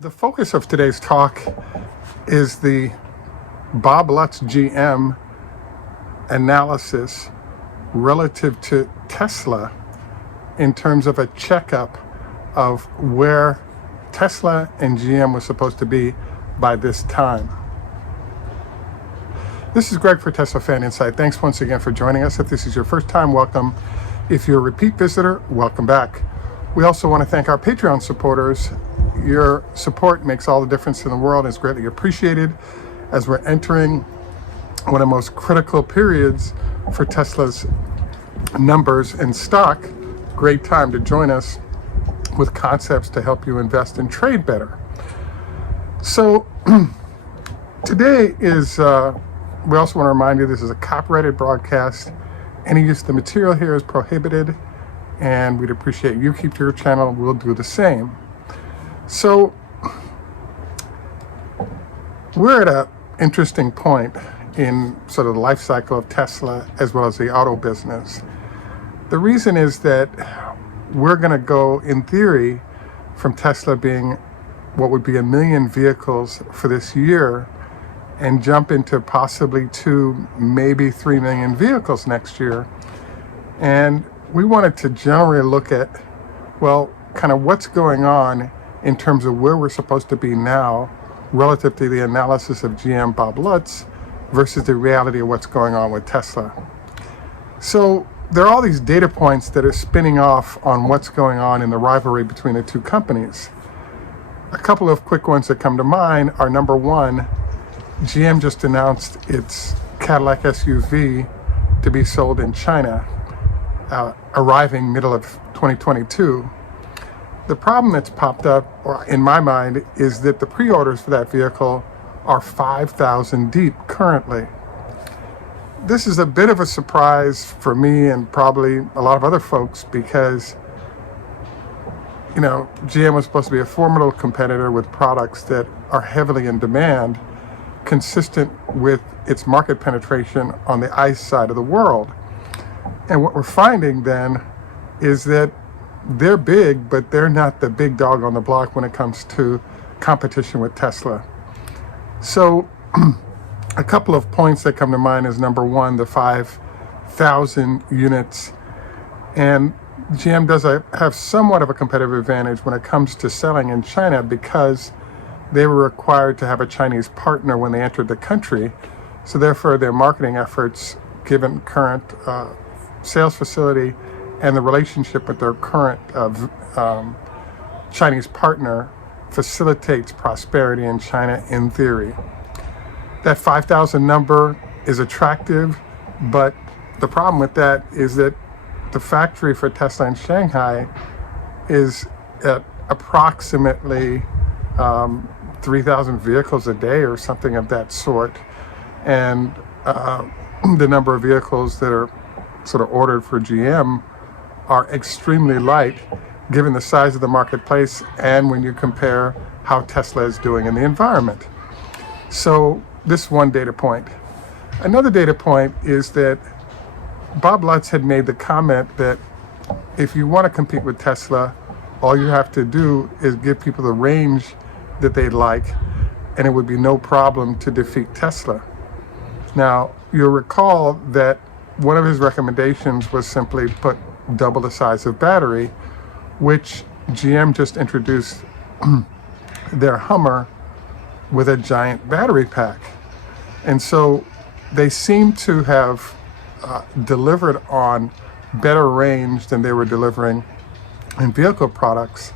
The focus of today's talk is the Bob Lutz GM analysis relative to Tesla in terms of a checkup of where Tesla and GM was supposed to be by this time. This is Greg for Teslafaninsight. Thanks once again for joining us. If this is your first time, welcome. If you're a repeat visitor, welcome back. We also want to thank our Patreon supporters. Your support makes all the difference in the world and is greatly appreciated as we're entering one of the most critical periods for Tesla's numbers and stock. Great time to join us with concepts to help you invest and trade better. So today is, we also want to remind you this is a copyrighted broadcast. Any use of the material here is prohibited, and we'd appreciate you keep to your channel. We'll do the same. So we're at an interesting point in sort of the life cycle of Tesla as well as the auto business. The reason is that we're going to go, in theory, from Tesla being what would be 1 million vehicles for this year and jump into possibly 2, maybe 3 million vehicles next year. And we wanted to generally look at, well, kind of what's going on in terms of where we're supposed to be now relative to the analysis of GM Bob Lutz versus the reality of what's going on with Tesla. So there are all these data points that are spinning off on what's going on in the rivalry between the two companies. A couple of quick ones that come to mind are, number one, GM just announced its Cadillac SUV to be sold in China, arriving middle of 2022. The problem that's popped up, or in my mind, is that the pre-orders for that vehicle are 5,000 deep currently. This is a bit of a surprise for me and probably a lot of other folks because, you know, GM was supposed to be a formidable competitor with products that are heavily in demand, consistent with its market penetration on the ICE side of the world. And what we're finding then is that they're big, but they're not the big dog on the block when it comes to competition with Tesla. So a couple of points that come to mind is, number one, the 5,000 units. And GM does have somewhat of a competitive advantage when it comes to selling in China because they were required to have a Chinese partner when they entered the country. So therefore, their marketing efforts, given current sales facility and the relationship with their current Chinese partner, facilitates prosperity in China in theory. That 5,000 number is attractive, but the problem with that is that the factory for Tesla in Shanghai is at approximately 3,000 vehicles a day or something of that sort. And the number of vehicles that are sort of ordered for GM are extremely light given the size of the marketplace and when you compare how Tesla is doing in the environment. So this is one data point. Another data point is that Bob Lutz had made the comment that if you want to compete with Tesla, all you have to do is give people the range that they'd like, and it would be no problem to defeat Tesla. Now, you'll recall that one of his recommendations was simply put double the size of battery, which GM just introduced their Hummer with a giant battery pack. And so they seem to have delivered on better range than they were delivering in vehicle products.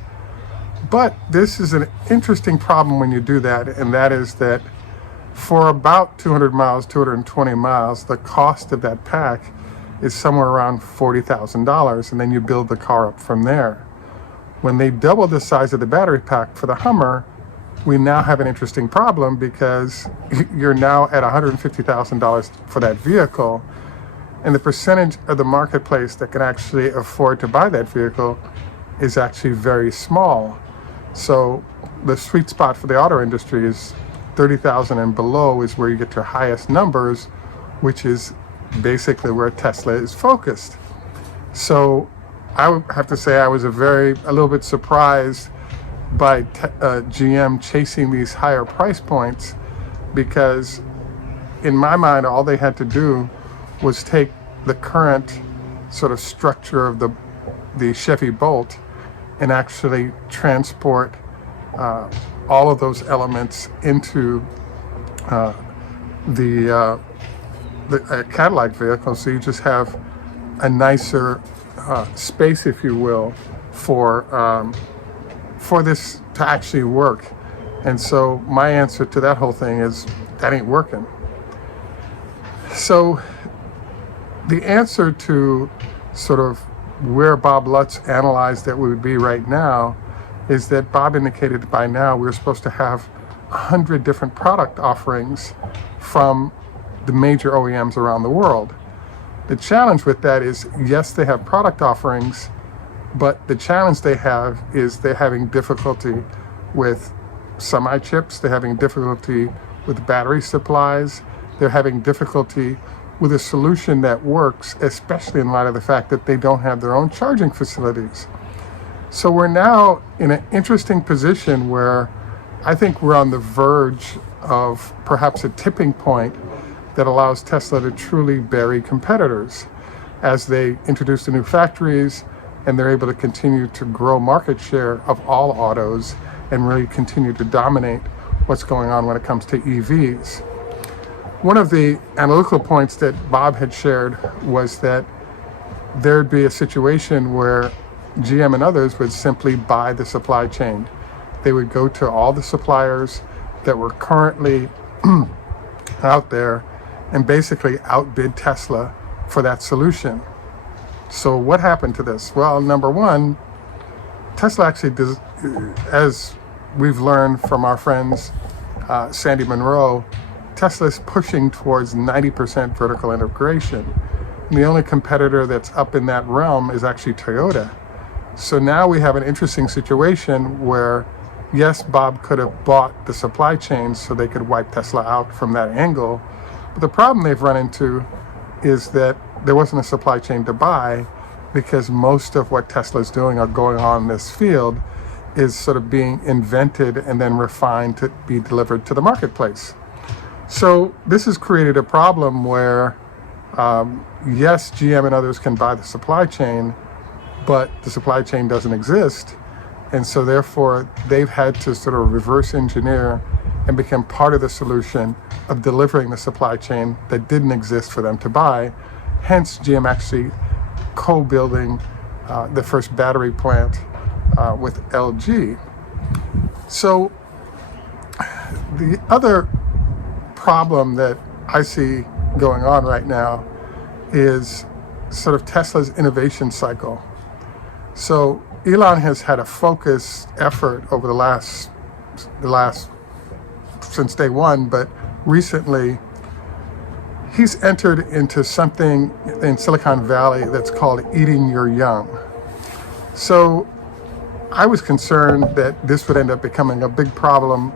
But this is an interesting problem when you do that, and that is that for about 200 miles, 220 miles, the cost of that pack is somewhere around $40,000, and then you build the car up from there. When they double the size of the battery pack for the Hummer, we now have an interesting problem because you're now at $150,000 for that vehicle, and the percentage of the marketplace that can actually afford to buy that vehicle is actually very small. So the sweet spot for the auto industry is 30,000 and below is where you get your highest numbers, which is basically where Tesla is focused. So I would have to say I was a little bit surprised by GM chasing these higher price points, because in my mind, all they had to do was take the current sort of structure of the Chevy Bolt and actually transport all of those elements into the Cadillac vehicle. So you just have a nicer space, if you will, for this to actually work. And so my answer to that whole thing is that ain't working. So the answer to sort of where Bob Lutz analyzed that we would be right now is that Bob indicated that by now we're supposed to have 100 different product offerings from the major OEMs around the world. The challenge with that is, yes, they have product offerings, but the challenge they have is they're having difficulty with semi-chips, they're having difficulty with battery supplies, they're having difficulty with a solution that works, especially in light of the fact that they don't have their own charging facilities. So we're now in an interesting position where I think we're on the verge of perhaps a tipping point that allows Tesla to truly bury competitors as they introduce the new factories and they're able to continue to grow market share of all autos and really continue to dominate what's going on when it comes to EVs. One of the analytical points that Bob had shared was that there'd be a situation where GM and others would simply buy the supply chain. They would go to all the suppliers that were currently out there and basically outbid Tesla for that solution. So what happened to this? Well, number one, Tesla actually does, as we've learned from our friends Sandy Monroe, Tesla is pushing towards 90% vertical integration. And the only competitor that's up in that realm is actually Toyota. So now we have an interesting situation where, yes, Bob could have bought the supply chain so they could wipe Tesla out from that angle. But the problem they've run into is that there wasn't a supply chain to buy, because most of what Tesla's doing or going on in this field is sort of being invented and then refined to be delivered to the marketplace. So this has created a problem where, yes, GM and others can buy the supply chain, but the supply chain doesn't exist. And so therefore, they've had to sort of reverse engineer and become part of the solution of delivering the supply chain that didn't exist for them to buy. Hence, GM actually co-building the first battery plant with LG. So the other problem that I see going on right now is sort of Tesla's innovation cycle. So Elon has had a focused effort over the last since day one, but recently he's entered into something in Silicon Valley that's called eating your young. So I was concerned that this would end up becoming a big problem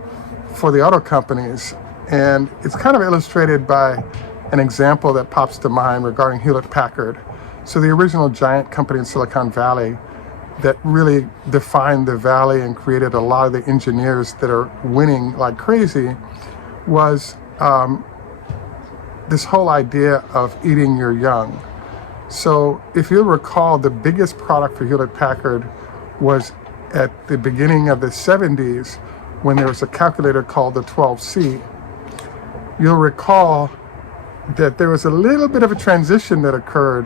for the auto companies. And it's kind of illustrated by an example that pops to mind regarding Hewlett-Packard. So the original giant company in Silicon Valley that really defined the valley and created a lot of the engineers that are winning like crazy was this whole idea of eating your young. So if you recall, the biggest product for Hewlett-Packard was at the beginning of the 70s when there was a calculator called the 12C. You'll recall that there was a little bit of a transition that occurred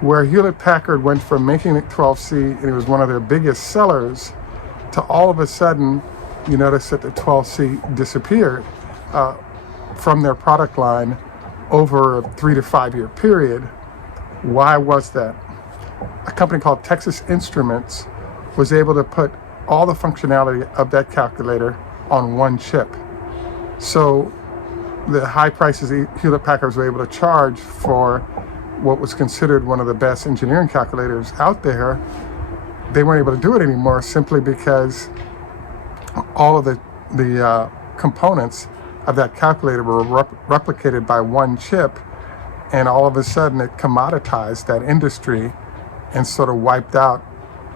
where Hewlett-Packard went from making the 12C, and it was one of their biggest sellers, to all of a sudden, you notice that the 12C disappeared from their product line over a 3 to 5 year period. Why was that? A company called Texas Instruments was able to put all the functionality of that calculator on one chip. So the high prices Hewlett-Packard were able to charge for what was considered one of the best engineering calculators out there, they weren't able to do it anymore simply because all of the components of that calculator were replicated by one chip, and all of a sudden it commoditized that industry and sort of wiped out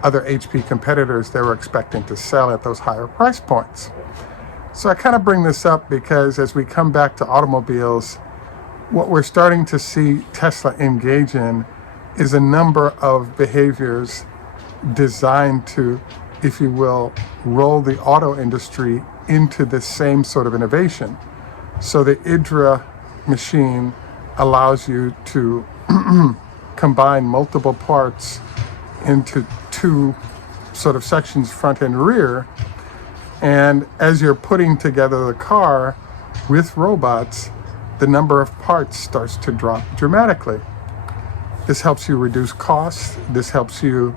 other HP competitors they were expecting to sell at those higher price points. So I kind of bring this up because as we come back to automobiles, what we're starting to see Tesla engage in is a number of behaviors designed to, if you will, roll the auto industry into the same sort of innovation. So the IDRA machine allows you to combine multiple parts into two sort of sections, front and rear. And as you're putting together the car with robots, the number of parts starts to drop dramatically. This helps you reduce costs. This helps you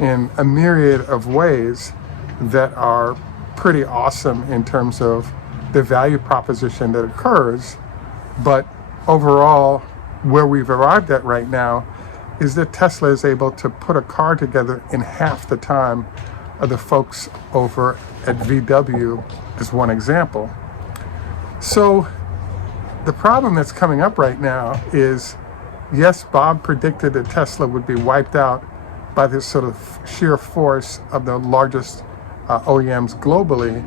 in a myriad of ways that are pretty awesome in terms of the value proposition that occurs. But overall, where we've arrived at right now is that Tesla is able to put a car together in half the time of the folks over at VW, as one example. So the problem that's coming up right now is, yes, Bob predicted that Tesla would be wiped out by this sort of sheer force of the largest OEMs globally.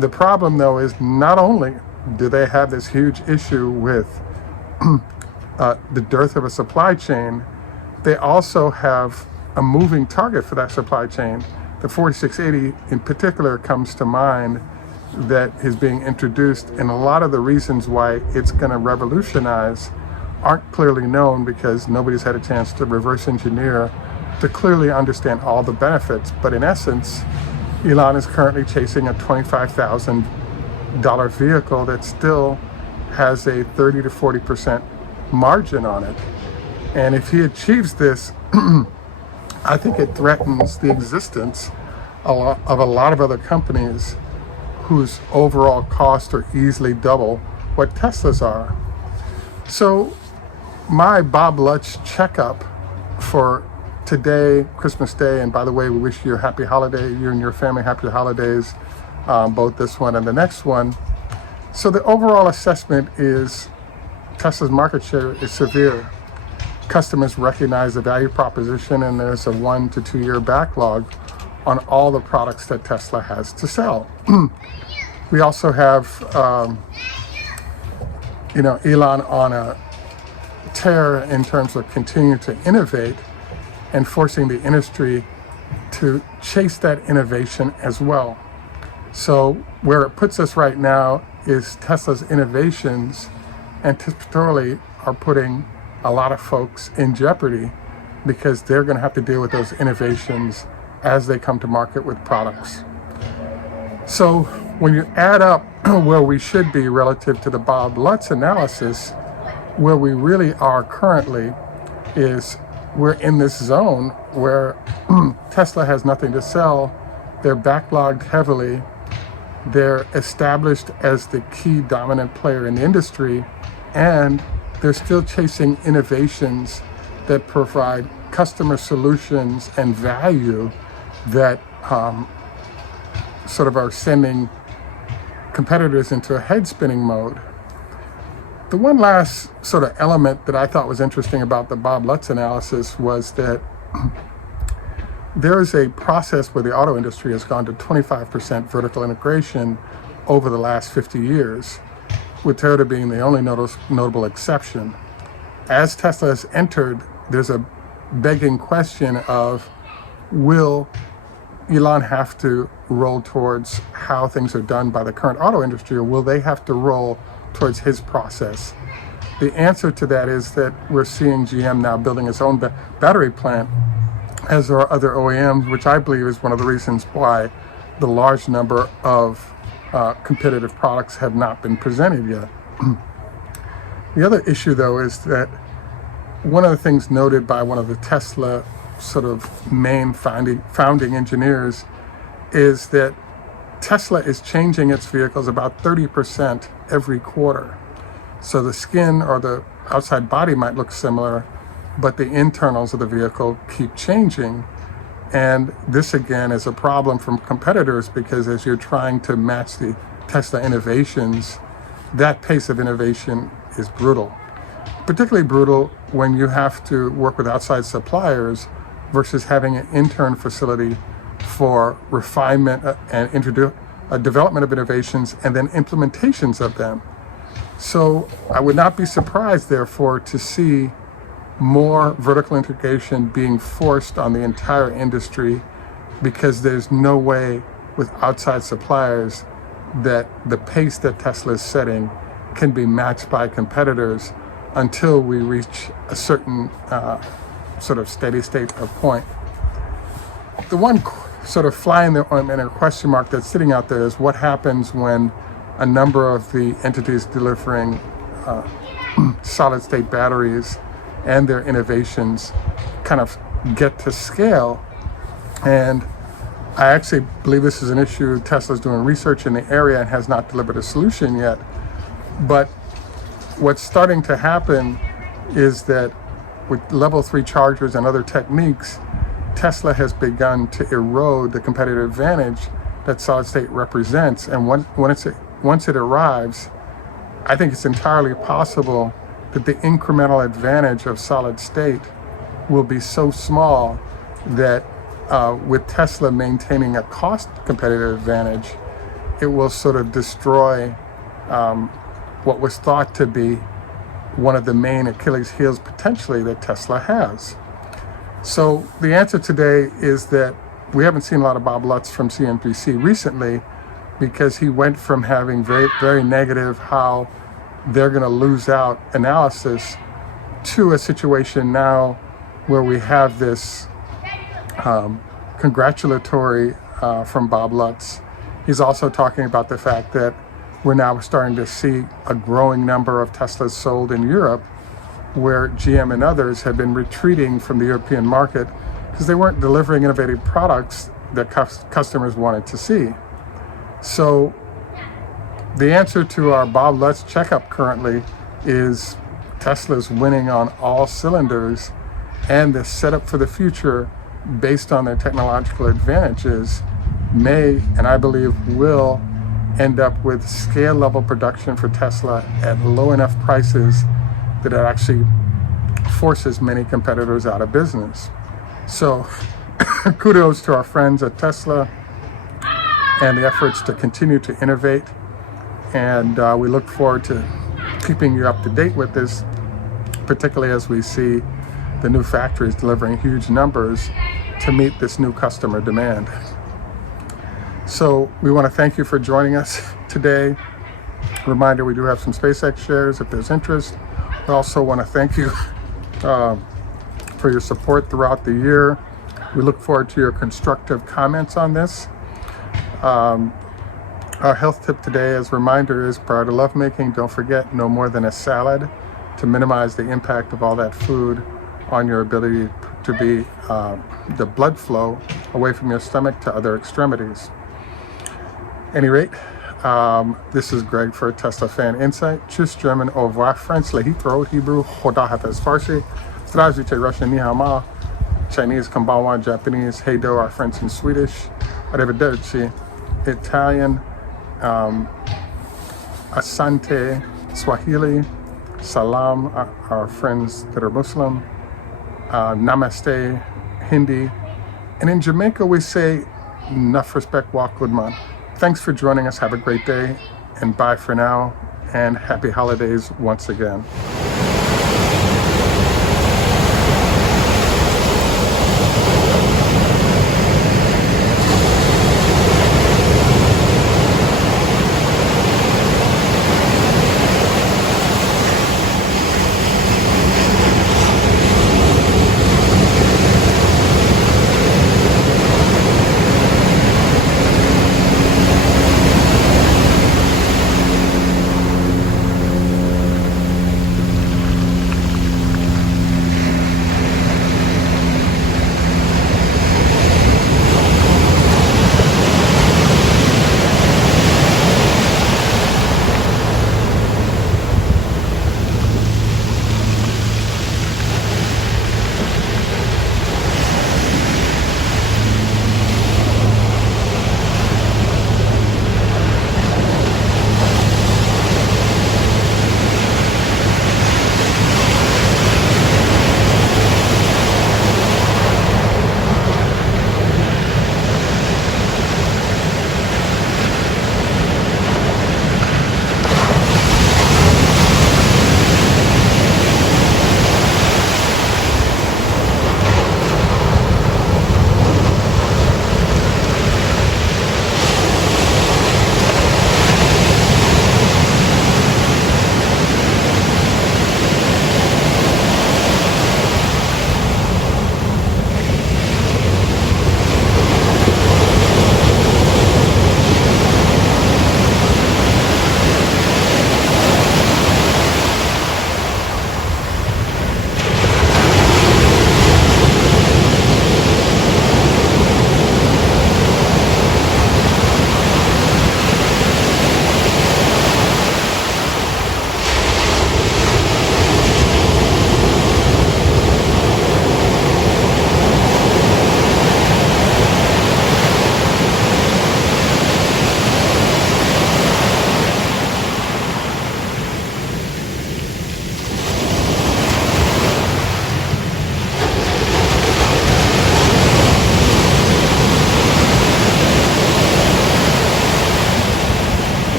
The problem, though, is not only do they have this huge issue with the dearth of a supply chain, they also have a moving target for that supply chain. The 4680 in particular comes to mind that is being introduced, and a lot of the reasons why it's going to revolutionize aren't clearly known because nobody's had a chance to reverse engineer to clearly understand all the benefits. But in essence, Elon is currently chasing a $25,000 vehicle that still has a 30 to 40% margin on it. And if he achieves this, I think it threatens the existence of a lot of other companies whose overall costs are easily double what Tesla's are. So my Bob Lutz checkup for today, Christmas Day, and by the way, we wish you a happy holiday, you and your family happy holidays, both this one and the next one. So the overall assessment is Tesla's market share is severe. Customers recognize the value proposition, and there's a 1 to 2 year backlog on all the products that Tesla has to sell. We also have, Elon on a tear in terms of continuing to innovate and forcing the industry to chase that innovation as well. So where it puts us right now is Tesla's innovations anticipatorily are putting a lot of folks in jeopardy because they're going to have to deal with those innovations as they come to market with products. So when you add up where we should be relative to the Bob Lutz analysis, where we really are currently is we're in this zone where Tesla has nothing to sell, they're backlogged heavily, they're established as the key dominant player in the industry, and they're still chasing innovations that provide customer solutions and value that sort of are sending competitors into a head-spinning mode. The one last sort of element that I thought was interesting about the Bob Lutz analysis was that there is a process where the auto industry has gone to 25% vertical integration over the last 50 years, with Toyota being the only notable exception. As Tesla has entered, there's a begging question of, will Elon have to roll towards how things are done by the current auto industry, or will they have to roll towards his process? The answer to that is that we're seeing GM now building its own battery plant, as are other OEMs, which I believe is one of the reasons why the large number of competitive products have not been presented yet. The other issue, though, is that one of the things noted by one of the Tesla sort of main founding engineers is that Tesla is changing its vehicles about 30% every quarter. So the skin or the outside body might look similar, but the internals of the vehicle keep changing. And this, again, is a problem from competitors because as you're trying to match the Tesla innovations, that pace of innovation is brutal. Particularly brutal when you have to work with outside suppliers versus having an intern facility for refinement and development of innovations and then implementations of them. So I would not be surprised, therefore, to see more vertical integration being forced on the entire industry, because there's no way with outside suppliers that the pace that Tesla is setting can be matched by competitors until we reach a certain sort of steady state of point. The one sort of fly in the ointment or question mark that's sitting out there is what happens when a number of the entities delivering solid state batteries and their innovations kind of get to scale. And I actually believe this is an issue. Tesla's doing research in the area and has not delivered a solution yet. But what's starting to happen is that with level 3 chargers and other techniques, Tesla has begun to erode the competitive advantage that solid state represents. And once it arrives, I think it's entirely possible that the incremental advantage of solid state will be so small that with Tesla maintaining a cost competitive advantage, it will sort of destroy what was thought to be one of the main Achilles heels potentially that Tesla has. So the answer today is that we haven't seen a lot of Bob Lutz from CNBC recently, because he went from having very, very negative how they're going to lose out analysis to a situation now where we have this congratulatory from Bob Lutz. He's also talking about the fact that we're now starting to see a growing number of Teslas sold in Europe, where GM and others have been retreating from the European market because they weren't delivering innovative products that customers wanted to see. So the answer to our Bob Lutz checkup currently is Tesla's winning on all cylinders, and the setup for the future based on their technological advantages may, and I believe will, end up with scale level production for Tesla at low enough prices that it actually forces many competitors out of business. So kudos to our friends at Tesla and the efforts to continue to innovate. And we look forward to keeping you up to date with this, particularly as we see the new factories delivering huge numbers to meet this new customer demand. So we want to thank you for joining us today. Reminder, we do have some SpaceX shares if there's interest. We also want to thank you for your support throughout the year. We look forward to your constructive comments on this. Our health tip today, as a reminder, is prior to lovemaking, don't forget no more than a salad to minimize the impact of all that food on your ability to be the blood flow away from your stomach to other extremities. Any rate, this is Greg for Teslafaninsight. Tschüss, German, au revoir, French, Lehitro, Hebrew, Choda Hafiz, Farsi, Zdravstvuyte, Russian, Ni hao ma, Chinese, Konbanwa, Japanese, Heido, our friends in Swedish, Arrivederci, Italian, Asante, Swahili, Salam, our friends that are Muslim, Namaste, Hindi, and in Jamaica we say, Enough respect, walk good man. Thanks for joining us. Have a great day, and bye for now, and happy holidays once again.